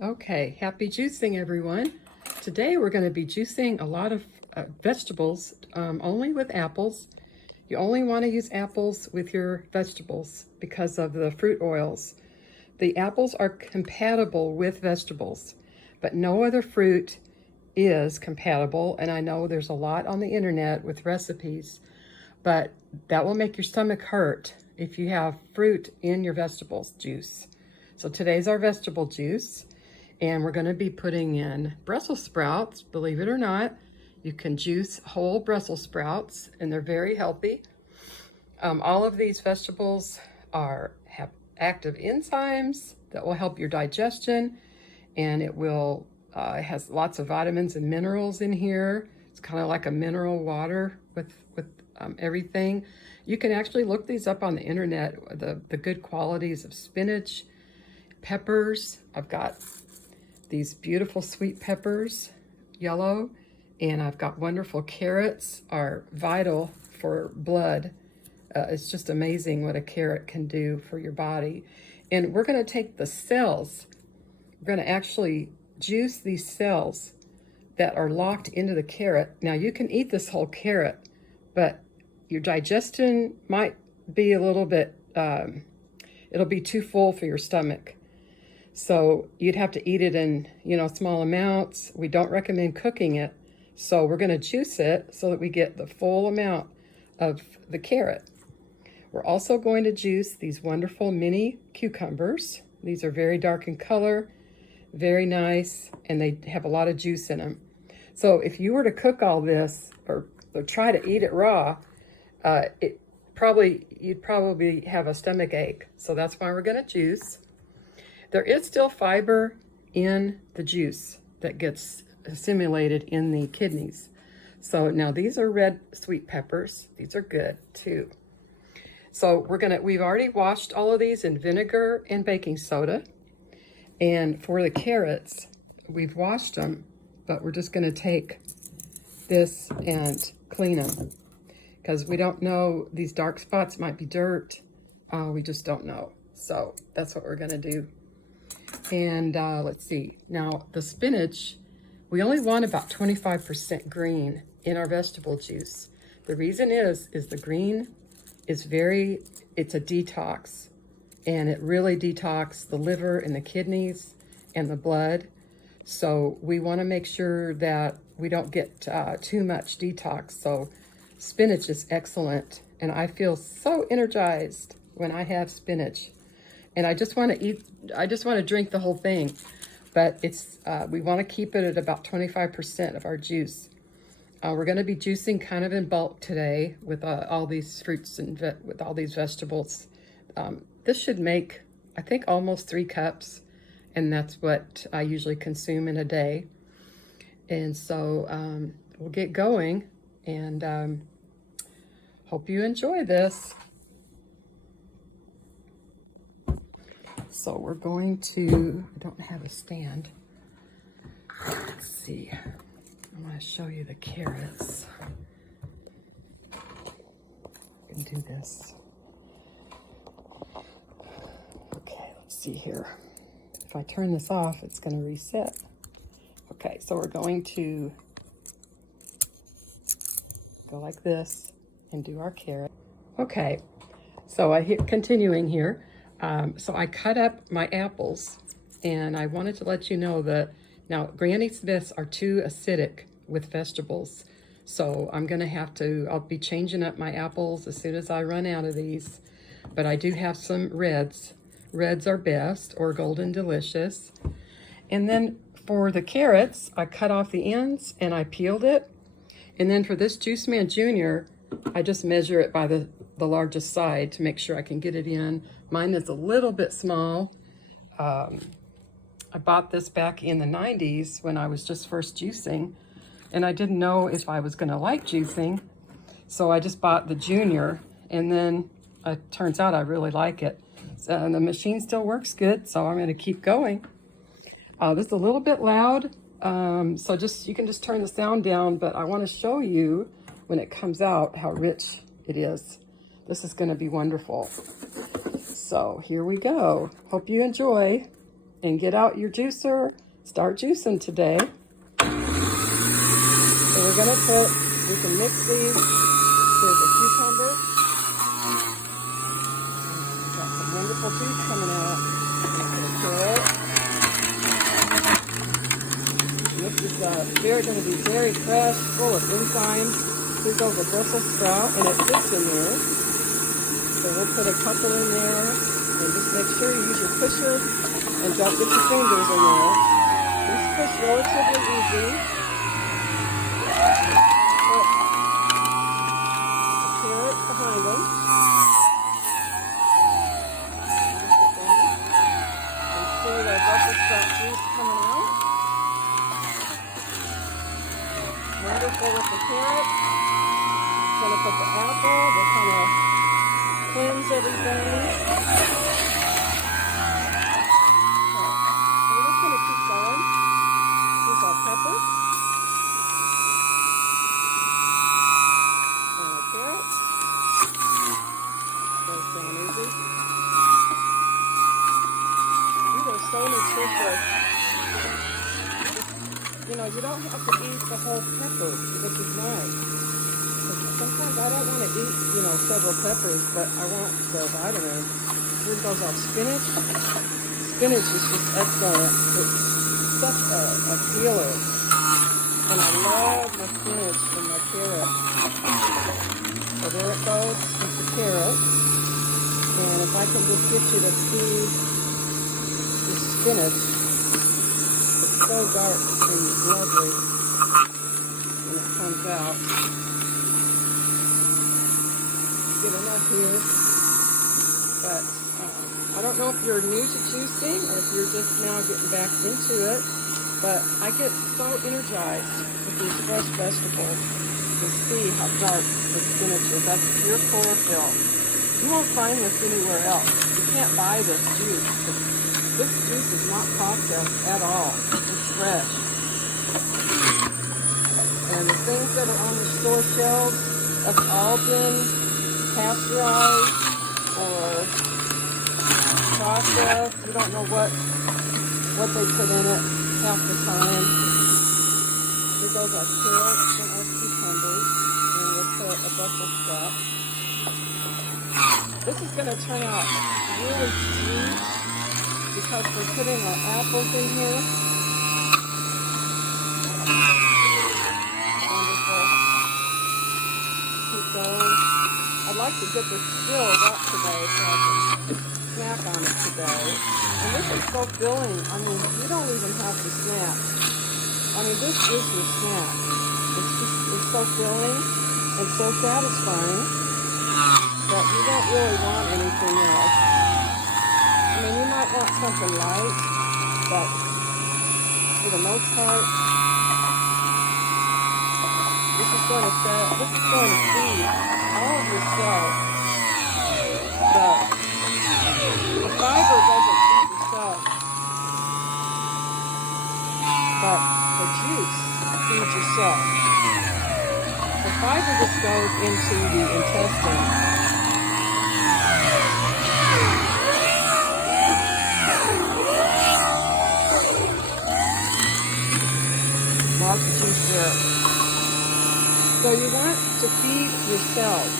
Okay, happy juicing everyone. Today we're going to be juicing a lot of vegetables only with apples. You only want to use apples with your vegetables because of the fruit oils. The apples are compatible with vegetables, but no other fruit is compatible. And I know there's a lot on the internet with recipes, but that will make your stomach hurt if you have fruit in your vegetables juice. So today's our vegetable juice. And we're going to be putting in Brussels sprouts. Believe it or not, you can juice whole Brussels sprouts, and they're very healthy. All of these vegetables have active enzymes that will help your digestion, and it has lots of vitamins and minerals in here. It's kind of like a mineral water with everything. You can actually look these up on the internet, the good qualities of spinach, peppers. I've got these beautiful sweet peppers, yellow, and I've got wonderful carrots, are vital for blood. It's just amazing what a carrot can do for your body. And we're going to take the cells, we're going to actually juice these cells that are locked into the carrot. Now you can eat this whole carrot, but your digestion might be a little bit, it'll be too full for your stomach. So you'd have to eat it in, small amounts. We don't recommend cooking it. So we're going to juice it so that we get the full amount of the carrot. We're also going to juice these wonderful mini cucumbers. These are very dark in color, very nice, and they have a lot of juice in them. So if you were to cook all this or try to eat it raw, you'd probably have a stomach ache. So that's why we're going to juice. There is still fiber in the juice that gets assimilated in the kidneys. So now these are red sweet peppers. These are good too. So we've already washed all of these in vinegar and baking soda. And for the carrots, we've washed them, but we're just gonna take this and clean them because we don't know, these dark spots might be dirt. We just don't know. So that's what we're gonna do. And let's see, now the spinach, we only want about 25% green in our vegetable juice. The reason is the green is it's a detox, and it really detox the liver and the kidneys and the blood. So we want to make sure that we don't get too much detox. So spinach is excellent, and I feel so energized when I have spinach. And I just want to drink the whole thing, but we want to keep it at about 25% of our juice. We're going to be juicing kind of in bulk today with all these fruits and with all these vegetables. This should make, I think, almost 3 cups, and that's what I usually consume in a day. And so we'll get going, and hope you enjoy this. So we're going to, I don't have a stand. Let's see. I'm going to show you the carrots. I can do this. Okay, let's see here. If I turn this off, it's going to reset. Okay, so we're going to go like this and do our carrot. Okay, so continuing here. So I cut up my apples, and I wanted to let you know that now Granny Smiths are too acidic with vegetables. So I'll be changing up my apples as soon as I run out of these. But I do have some reds. Reds are best, or Golden Delicious. And then for the carrots, I cut off the ends and I peeled it. And then for this Juice Man Jr., I just measure it by the largest side to make sure I can get it in. Mine is a little bit small. I bought this back in the 90s when I was just first juicing, and I didn't know if I was gonna like juicing. So I just bought the junior, and then it turns out I really like it. And the machine still works good, so I'm gonna keep going. This is a little bit loud, so you can just turn the sound down, but I wanna show you when it comes out how rich it is. This is gonna be wonderful. So here we go. Hope you enjoy. and get out your juicer. Start juicing today. So we're gonna we can mix these. There's a cucumber. Got some wonderful juice coming out. A carrot. And this is going to be very fresh, full of enzymes. Here goes a Brussels sprout, and it fits in there. So we'll put a couple in there, and just make sure you use your pusher and don't get your fingers in there. These push relatively easy. Put a carrot behind them. And see the Brussels sprout juice coming out. Wonderful with the carrot. Going to put the apple to kind of cleanse everything. So we're just going to keep going. Here's our peppers. And our carrots. Goes down easy. These are so nutritious. You know, you don't have to eat the whole pepper, which is nice. Sometimes I don't want to eat, you know, several peppers, but I want the vitamins. Here goes our spinach. Spinach is just excellent. It's such a healer. And I love my spinach and my carrot. So there it goes with the carrot. And if I can just get you to see the spinach, it's so dark and lovely when it comes out. Get enough here, but I don't know if you're new to juicing or if you're just now getting back into it, but I get so energized with these fresh vegetables to see how dark the spinach is. That's pure chlorophyll. You won't find this anywhere else. You can't buy this juice. This juice is not processed at all. It's fresh. And the things that are on the store shelves, that's all been pasteurized or processed. You don't know what they put in it half the time. Here goes our carrots and our cucumbers, and we'll put a Brussels sprout. This is going to turn out really sweet because we're putting our apples in here. Wonderful. Keep going. I'd like to get this filled up today so I can snack on it today. And this is so filling. I mean, you don't even have to snack. I mean, this is your snack. It's so filling and so satisfying that you don't really want anything else. I mean, you might want something light, but for the most part, this is going to feed all of your cells. The fiber doesn't feed the cells, but the juice feeds your cells. The fiber just goes into the intestine. Lots of juice there. So you want to feed your cells.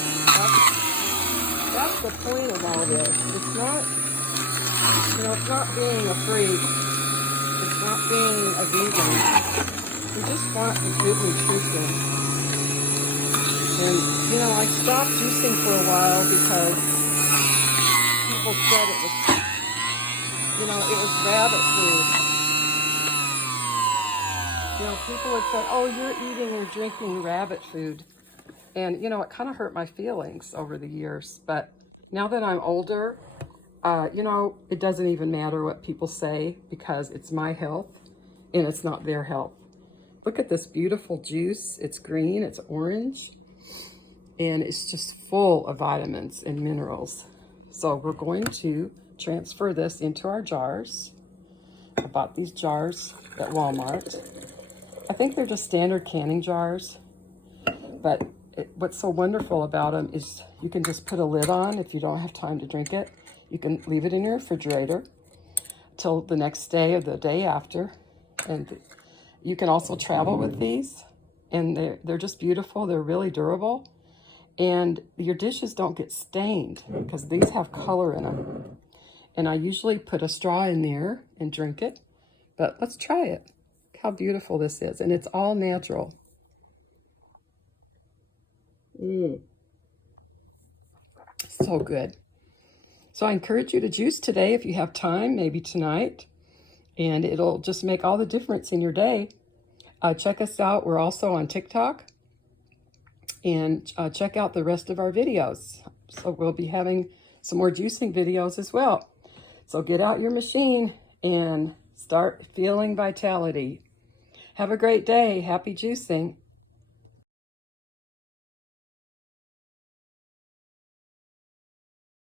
That's the point of all this. It's not, you know, it's not being a freak. It's not being a vegan. You just want good nutrition. And, you know, I stopped juicing for a while because people said it was, you know, it was rabbit food. You know, people would say, oh, you're eating or drinking rabbit food. And, you know, it kind of hurt my feelings over the years. But now that I'm older, you know, it doesn't even matter what people say because it's my health and it's not their health. Look at this beautiful juice. It's green, it's orange, and it's just full of vitamins and minerals. So we're going to transfer this into our jars. I bought these jars at Walmart. I think they're just standard canning jars, but what's so wonderful about them is you can just put a lid on if you don't have time to drink it. You can leave it in your refrigerator. till the next day or the day after. And you can also travel with these, and they're just beautiful. They're really durable, and your dishes don't get stained because these have color in them. And I usually put a straw in there and drink it, but let's try it. Look how beautiful this is, and it's all natural. So good. So I encourage you to juice today if you have time, maybe tonight, and it'll just make all the difference in your day. Check us out. We're also on TikTok, and check out the rest of our videos. So we'll be having some more juicing videos as well. So get out your machine and start feeling vitality. Have a great day. Happy juicing.